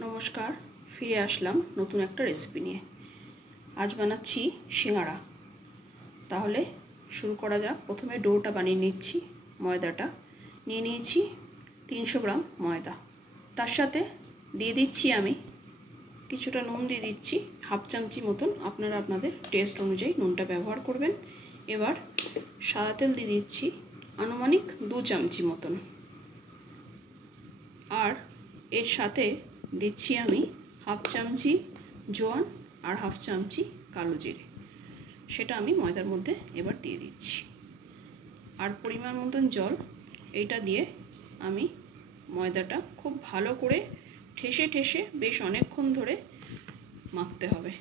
নমস্কার, ফিরে আসলাম নতুন একটা রেসিপি নিয়ে। আজ বানাচ্ছি সিঙ্গাড়া। তাহলে শুরু করা যাক। প্রথমে ডোটা বানিয়ে নিচ্ছি। ময়দাটা নিয়ে নিয়েছি 300 গ্রাম ময়দা। তার সাথে দিয়ে দিচ্ছি আমি কিছুটা নুন দিয়ে দিচ্ছি, হাফ চামচি মতন। আপনারা আপনাদের টেস্ট অনুযায়ী নুনটা ব্যবহার করবেন। এবার সাদা তেল দিয়ে দিচ্ছি আনুমানিক 2 চামচি মতন। আর এর সাথে দিচ্ছি আমি হাফ চামচি জোয়ান আর হাফ চামচি কালো জিরে। সেটা আমি ময়দার মধ্যে এবার দিয়ে দিচ্ছি। আর পরিমাণ মতন জল। এইটা দিয়ে আমি ময়দাটা খুব ভালো করে ঠেসে ঠেসে বেশ অনেকক্ষণ ধরে মাখতে হবে।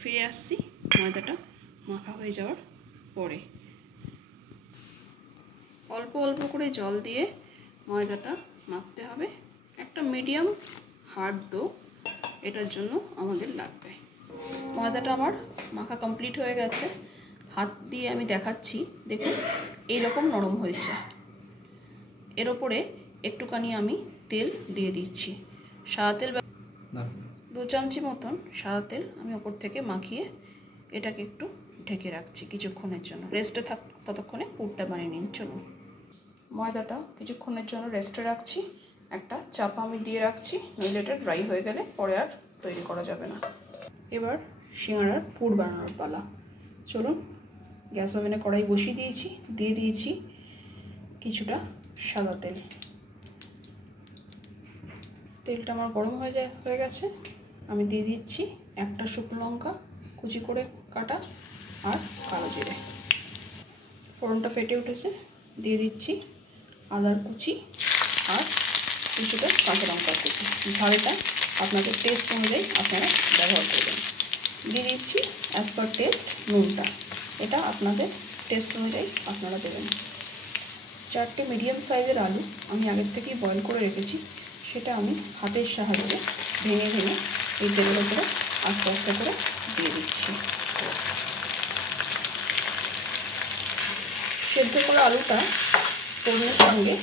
ফিরে আসছি ময়দাটা মাখা হয়ে যাওয়ার পরে। অল্প অল্প করে জল দিয়ে ময়দাটা মাখতে হবে। একটা মিডিয়াম হার্ড ডো এটার জন্য আমাদের লাগবে। ময়দাটা আমার মাখা কমপ্লিট হয়ে গেছে। হাত দিয়ে আমি দেখাচ্ছি, দেখুন এইরকম নরম হয়েছে। এর ওপরে একটুখানি আমি তেল দিয়ে দিচ্ছি, সাদা তেল। 2 চামচি মতন সাদা তেল আমি ওপর থেকে মাখিয়ে এটাকে একটু ঢেকে রাখছি কিছুক্ষণের জন্য। রেস্টে থাক, ততক্ষণে পুরটা বানিয়ে নিন। চলুন, ময়দাটা কিছুক্ষণের জন্য রেস্টে রাখছি। একটা চাপা আমি দিয়ে রাখছি, নইলে এটা ড্রাই হয়ে গেলে পরে আর তৈরি করা যাবে না। এবার সিঙ্গাড়ার পুর বানানোর পালা। চলুন, গ্যাস ওভেনে কড়াই বসিয়ে দিয়েছি, দিয়ে দিয়েছি কিছুটা সাদা তেল। তেলটা আমার গরম হয়ে গেছে। আমি দিয়ে দিচ্ছি একটা শুকনো লঙ্কা কুচি করে কাটা আর কালো জিরে। ফোড়নটা ফেটে উঠেছে, দিয়ে দিচ্ছি আদার কুচি আর কিছুটা কাঁচা লঙ্কার কুচি। ঝালটা আপনাদের টেস্ট অনুযায়ী আপনারা ব্যবহার করবেন। দিয়ে দিচ্ছি অ্যাজ পার টেস্ট নুনটা, এটা আপনাদের টেস্ট অনুযায়ী আপনারা দেবেন। 4টে মিডিয়াম সাইজের আলু আমি আগের থেকেই বয়েল করে রেখেছি, সেটা আমি হাতের সাহায্যে ভেঙে ভেঙে এই তেলের উপরে আস্তে আস্তে করে দিয়ে দিচ্ছি। সেদ্ধ করা আলুটা ফোড়নের সঙ্গে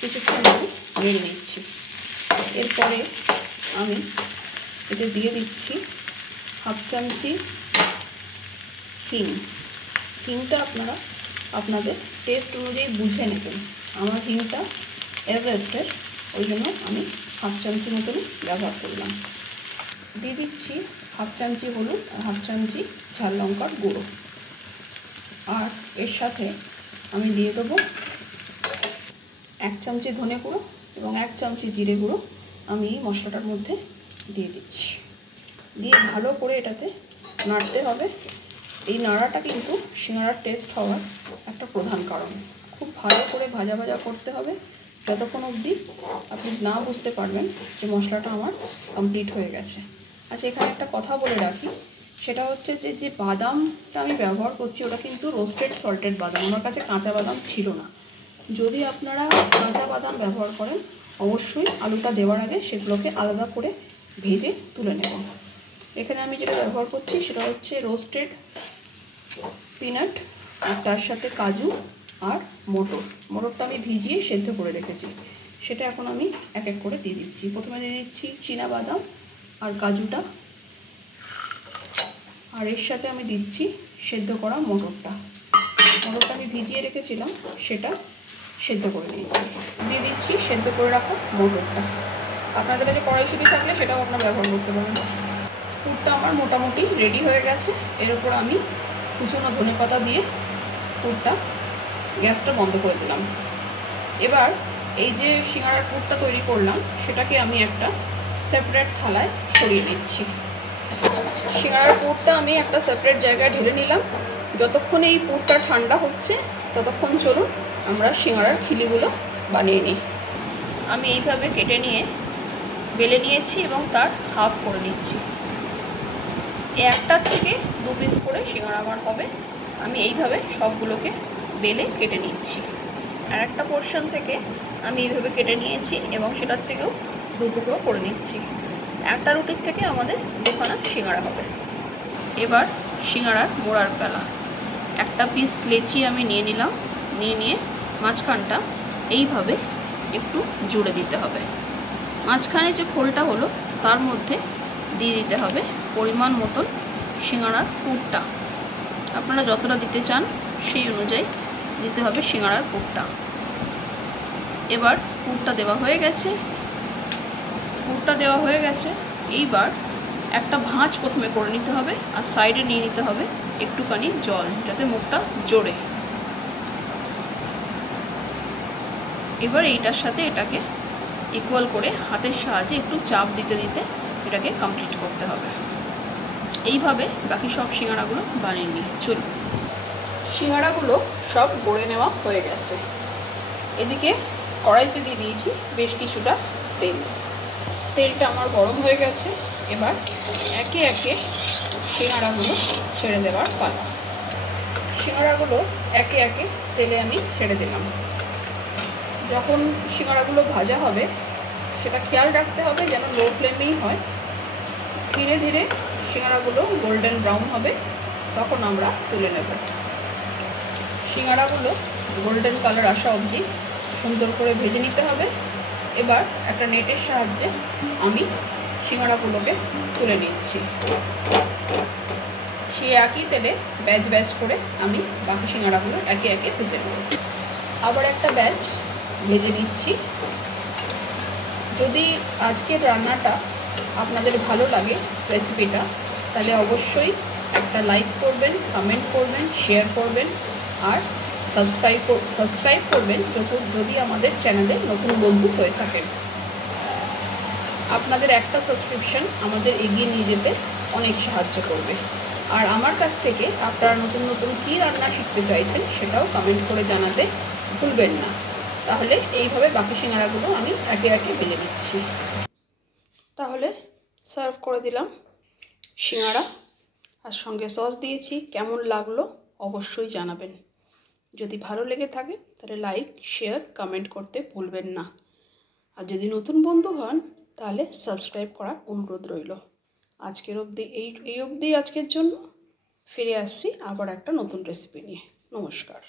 কিছুক্ষণ আমি নেড়ে নিচ্ছি। এরপরে আমি এতে দিয়ে দিচ্ছি হাফ চামচি হিং। হিংটা আপনারা আপনাদের টেস্ট অনুযায়ী বুঝে নেবেন। আমার হিংটা এভারেস্টের, ওই জন্য আমি হাফ চামচি মতনই ব্যবহার করলাম। দিয়ে দিচ্ছি হাফ চামচি হলুদ আর হাফ চামচি ঝাল লঙ্কার গুঁড়ো। আর এর সাথে আমি দিয়ে দেবো 1 চামচি ধনে গুঁড়ো এবং 1 চামচি জিরে গুঁড়ো। আমি এই মশলাটার মধ্যে দিয়ে দিচ্ছি। দিয়ে ভালো করে এটাতে নাড়তে হবে। এই নাড়াটা কিন্তু সিঙ্গাড়ার টেস্ট হওয়ার একটা প্রধান কারণ। খুব ভালো করে ভাজা ভাজা করতে হবে যতক্ষণ অবধি আপনি না বুঝতে পারবেন যে মশলাটা আমার কমপ্লিট হয়ে গেছে। আচ্ছা, এখানে একটা কথা বলে রাখি, সেটা হচ্ছে যে বাদামটা আমি ব্যবহার করছি ওটা কিন্তু রোস্টেড সল্টেড বাদাম। আমার কাছে কাঁচা বাদাম ছিল না। যদি আপনারা কাঁচা বাদাম ব্যবহার করেন অবশ্যই আলুটা দেওয়ার আগে সেগুলোকে আলাদা করে ভেজে তুলে নেব। এখানে আমি যেটা ব্যবহার করছি সেটা হচ্ছে রোস্টেড পিনাট, আর তার সাথে কাজু আর মটরটা আমি ভিজিয়ে সেদ্ধ করে রেখেছি। সেটা এখন আমি এক এক করে দিয়ে দিচ্ছি। প্রথমে দিয়ে দিচ্ছি চীনা বাদাম আর কাজুটা, আর এর সাথে আমি দিচ্ছি সেদ্ধ করা মটরটা আমি ভিজিয়ে রেখেছিলাম, সেটা সেদ্ধ করে নিয়েছি। দিয়ে দিচ্ছি সেদ্ধ করে রাখা মটরটা। আপনাদের কাছে কড়াইশুঁটি থাকলে সেটাও আপনারা ব্যবহার করতে পারেন। পুরটা আমার মোটামুটি রেডি হয়ে গেছে। এর উপর আমি কুচনো ধনেপাতা দিয়ে পুরটা গ্যাসটা বন্ধ করে দিলাম। এবার এই যে সিঙ্গাড়ার পুরটা তৈরি করলাম সেটাকে আমি একটা সেপারেট থালায় সরিয়ে দিচ্ছি। সিঙ্গাড়ার পুরটা আমি একটা সেপারেট জায়গায় ঢেলে নিলাম। যতক্ষণ এই পুরটা ঠান্ডা হচ্ছে ততক্ষণ চলুন আমরা সিঙ্গাড়ার খিলিগুলো বানিয়ে নিই। আমি এইভাবে কেটে নিয়ে বেলে নিয়েছি এবং তার হাফ করে নিচ্ছি। একটার থেকে 2 পিস করে সিঙ্গাড়া আমার হবে। আমি এইভাবে সবগুলোকে বেলে কেটে নিচ্ছি। আর একটা পোর্শন থেকে আমি এইভাবে কেটে নিয়েছি এবং সেটার থেকেও 2 টুকরো করে নিচ্ছি। একটা রুটির থেকে আমাদের 2খানা সিঙ্গাড়া হবে। এবার সিঙ্গাড়ার মোড়ার পালা। একটা পিস লেচি আমি নিয়ে নিলাম। নিয়ে মাঝখানটা এইভাবে একটু জুড়ে দিতে হবে। মাঝখানে যে খোলটা হলো তার মধ্যে দিয়ে দিতে হবে পরিমাণ মতন সিঙ্গাড়ার পুরটা। আপনারা যতটা দিতে চান সেই অনুযায়ী দিতে হবে সিঙ্গাড়ার পুরটা। এবার পুরটা দেওয়া হয়ে গেছে। এইবার একটা ভাঁজ প্রথমে করে নিতে হবে, আর সাইডে নিয়ে নিতে হবে একটুখানি জল, যাতে মুখটা জোড়ে। এবার এইটার সাথে এটাকে ইকুয়াল করে হাতের সাহায্যে একটু চাপ দিতে দিতে এটাকে কমপ্লিট করতে হবে। এইভাবে বাকি সব সিঙ্গাড়াগুলো বানিয়ে নিই। চলুন, সিঙ্গাড়াগুলো সব গড়ে নেওয়া হয়ে গেছে। এদিকে কড়াইতে দিয়ে দিয়েছি বেশ কিছুটা তেল। তেলটা আমার গরম হয়ে গেছে। এবার একে একে সিঙ্গাড়াগুলো ছেড়ে দেওয়ার পালা। সিঙ্গাড়াগুলো একে একে তেলে আমি ছেড়ে দিলাম। যখন সিঙ্গাড়াগুলো ভাজা হবে সেটা খেয়াল রাখতে হবে যেন লো ফ্লেমেই হয়। ধীরে ধীরে সিঙ্গাড়াগুলো গোল্ডেন ব্রাউন হবে, তখন আমরা তুলে নেব। সিঙ্গাড়াগুলো গোল্ডেন কালার আসা অবধি সুন্দর করে ভেজে নিতে হবে। এবার একটা নেটের সাহায্যে আমি সিঙ্গাড়াগুলোকে তুলে নিচ্ছি। সেই একই তেলে ব্যাচ ব্যাচ করে আমি বাকি সিঙ্গাড়াগুলো একে একে ভেজে নেব। আবার একটা ব্যাচ ভেজে নিচ্ছি। যদি আজকের রান্নাটা আপনাদের ভালো লাগে রেসিপিটা, তাহলে অবশ্যই একটা লাইক করবেন, কমেন্ট করবেন, শেয়ার করবেন, আর সাবস্ক্রাইব করবেন যদি আমাদের চ্যানেলে নতুন বন্ধু হয়ে থাকেন। আপনাদের একটা সাবস্ক্রিপশন আমাদের এগিয়ে নিয়ে যেতে অনেক সাহায্য করবে। আর আমার কাছ থেকে আপনারা নতুন নতুন কী রান্না শিখতে চাইছেন সেটাও কমেন্ট করে জানাতে ভুলবেন না। তাহলে এইভাবে বাকি সিঙ্গাড়াগুলো আমি একে একে ভেজে নিচ্ছি। তাহলে সার্ভ করে দিলাম সিঙ্গাড়া, আর সঙ্গে সস দিয়েছি। কেমন লাগলো অবশ্যই জানাবেন। যদি ভালো লেগে থাকে তাহলে লাইক, শেয়ার, কমেন্ট করতে ভুলবেন না। আর যদি নতুন বন্ধু হন তাহলে সাবস্ক্রাইব করার অনুরোধ রইল। আজকের অবধি এই অবধি আজকের জন্য। ফিরে আসছি আবার একটা নতুন রেসিপি নিয়ে। নমস্কার।